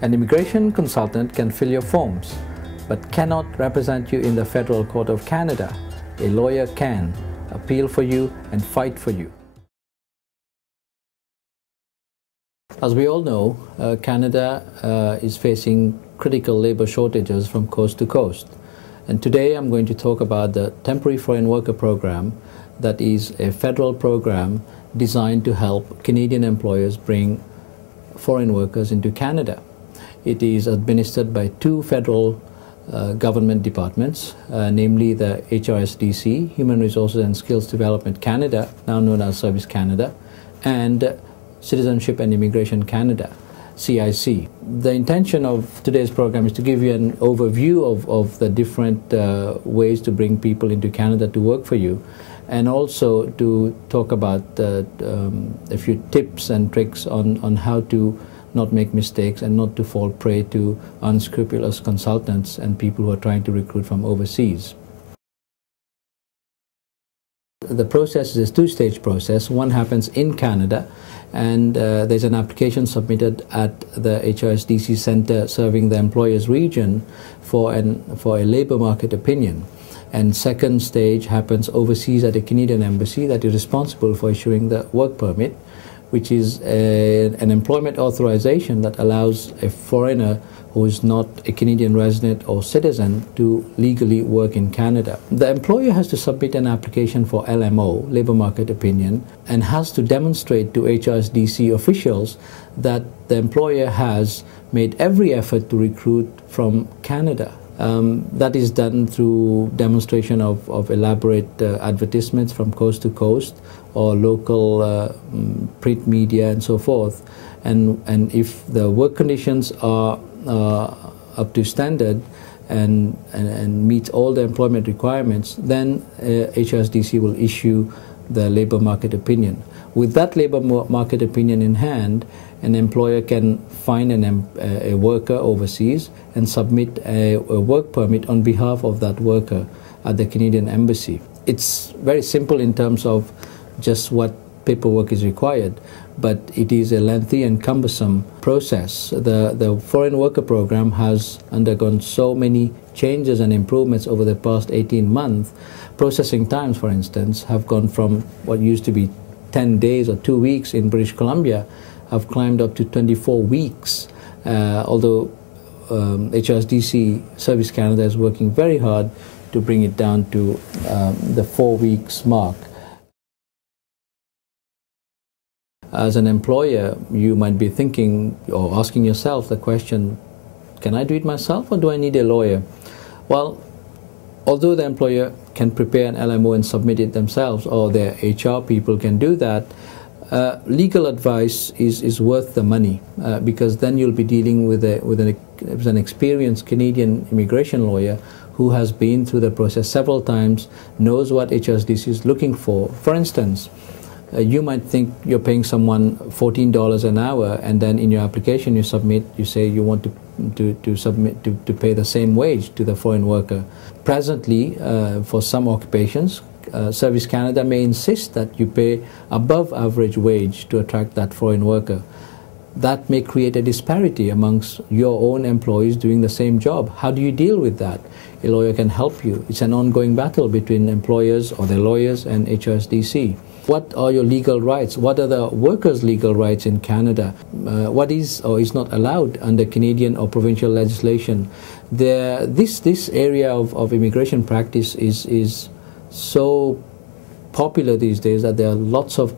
An immigration consultant can fill your forms, but cannot represent you in the Federal Court of Canada. A lawyer can appeal for you and fight for you. As we all know, Canada is facing critical labor shortages from coast to coast. And today I'm going to talk about the Temporary Foreign Worker Program, that is a federal program designed to help Canadian employers bring foreign workers into Canada. It is administered by two federal government departments, namely the HRSDC, Human Resources and Skills Development Canada, now known as Service Canada, and Citizenship and Immigration Canada, CIC. The intention of today's program is to give you an overview of the different ways to bring people into Canada to work for you, and also to talk about a few tips and tricks on how to not make mistakes and not to fall prey to unscrupulous consultants and people who are trying to recruit from overseas. The process is a two-stage process. One happens in Canada, and there's an application submitted at the HRSDC Centre serving the employer's region for a labour market opinion. And second stage happens overseas at a Canadian embassy that is responsible for issuing the work permit, which is an employment authorization that allows a foreigner who is not a Canadian resident or citizen to legally work in Canada. The employer has to submit an application for LMO, Labour Market Opinion, and has to demonstrate to HRSDC officials that the employer has made every effort to recruit from Canada. That is done through demonstration of elaborate advertisements from coast to coast, or local print media and so forth. And if the work conditions are up to standard and meet all the employment requirements, then HRSDC will issue the labour market opinion. With that labour market opinion in hand, an employer can find a worker overseas and submit a work permit on behalf of that worker at the Canadian embassy. It's very simple in terms of just what paperwork is required, but it is a lengthy and cumbersome process. The Foreign Worker Program has undergone so many changes and improvements over the past 18 months. Processing times, for instance, have gone from what used to be 10 days or 2 weeks in British Columbia, have climbed up to 24 weeks, although HRSDC Service Canada is working very hard to bring it down to the 4 weeks mark. As an employer, you might be thinking or asking yourself the question, can I do it myself or do I need a lawyer? Well, although the employer can prepare an LMO and submit it themselves, or their HR people can do that, legal advice is worth the money, because then you'll be dealing with an experienced Canadian immigration lawyer who has been through the process several times, knows what HRSDC is looking for. For instance, you might think you're paying someone $14 an hour, and then in your application you say you want to pay the same wage to the foreign worker. Presently, for some occupations, Service Canada may insist that you pay above average wage to attract that foreign worker. That may create a disparity amongst your own employees doing the same job. How do you deal with that? A lawyer can help you. It's an ongoing battle between employers or their lawyers and HRSDC. What are your legal rights? What are the workers' legal rights in Canada? What is or is not allowed under Canadian or provincial legislation? This area of immigration practice is so popular these days that there are lots of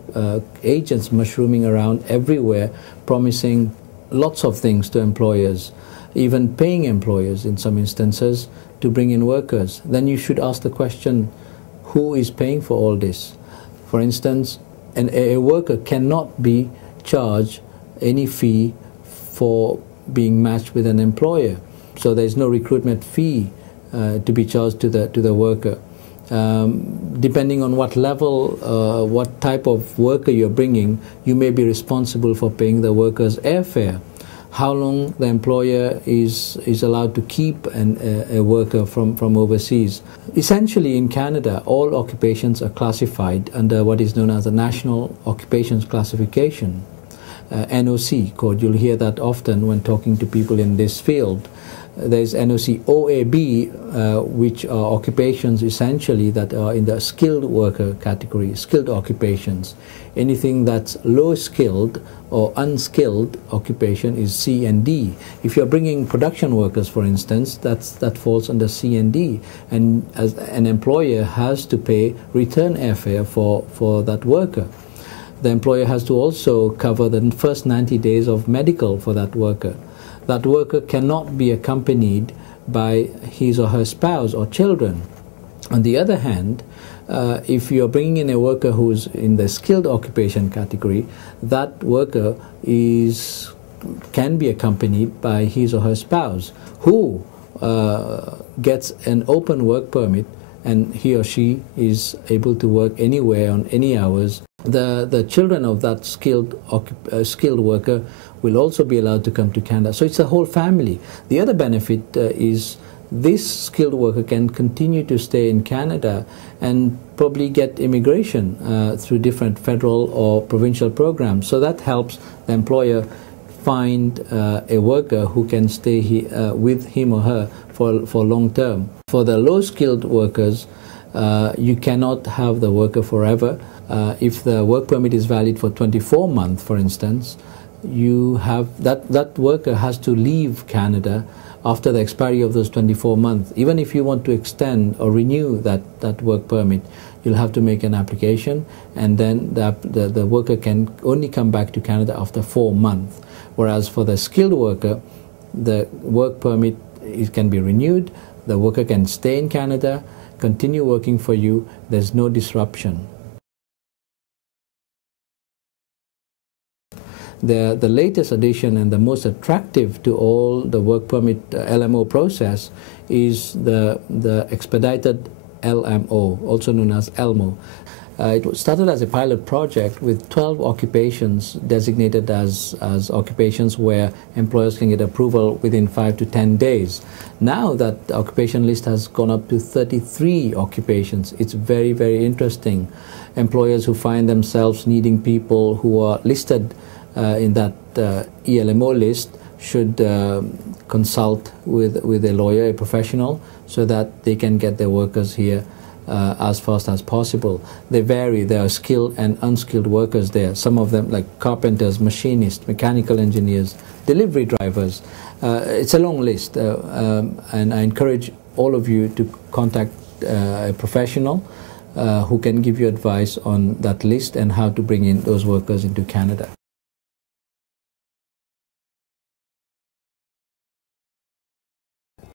agents mushrooming around everywhere, promising lots of things to employers, even paying employers in some instances to bring in workers. Then you should ask the question, who is paying for all this? For instance, a worker cannot be charged any fee for being matched with an employer. So there's no recruitment fee to be charged to the worker. Depending on what level, what type of worker you're bringing, you may be responsible for paying the worker's airfare. How long the employer is allowed to keep a worker from overseas. Essentially in Canada, all occupations are classified under what is known as the National Occupations Classification. NOC code. You'll hear that often when talking to people in this field. There's NOC OAB, which are occupations essentially that are in the skilled worker category, skilled occupations. Anything that's low skilled or unskilled occupation is C and D. If you're bringing production workers, for instance, that falls under C and D, and as an employer has to pay return airfare for that worker. The employer has to also cover the first 90 days of medical for that worker. That worker cannot be accompanied by his or her spouse or children. On the other hand, if you're bringing in a worker who's in the skilled occupation category, that worker can be accompanied by his or her spouse, who gets an open work permit, and he or she is able to work anywhere on any hours. The children of that skilled worker will also be allowed to come to Canada. So it's a whole family. The other benefit is this skilled worker can continue to stay in Canada and probably get immigration through different federal or provincial programs. So that helps the employer find a worker who can stay with him or her for long term. For the low skilled workers, you cannot have the worker forever. If the work permit is valid for 24 months, for instance, you have that worker has to leave Canada after the expiry of those 24 months. Even if you want to extend or renew that work permit, you'll have to make an application, and then the worker can only come back to Canada after 4 months. Whereas for the skilled worker, the work permit can be renewed, the worker can stay in Canada, continue working for you, there's no disruption. The latest addition and the most attractive to all the work permit LMO process is the expedited LMO, also known as ELMO. It started as a pilot project with 12 occupations designated as occupations where employers can get approval within 5 to 10 days. Now that the occupation list has gone up to 33 occupations. It's very, very interesting. Employers who find themselves needing people who are listed in that ELMO list should consult with a lawyer, a professional, so that they can get their workers here as fast as possible. They vary. There are skilled and unskilled workers there. Some of them like carpenters, machinists, mechanical engineers, delivery drivers. It's a long list, and I encourage all of you to contact a professional who can give you advice on that list and how to bring in those workers into Canada.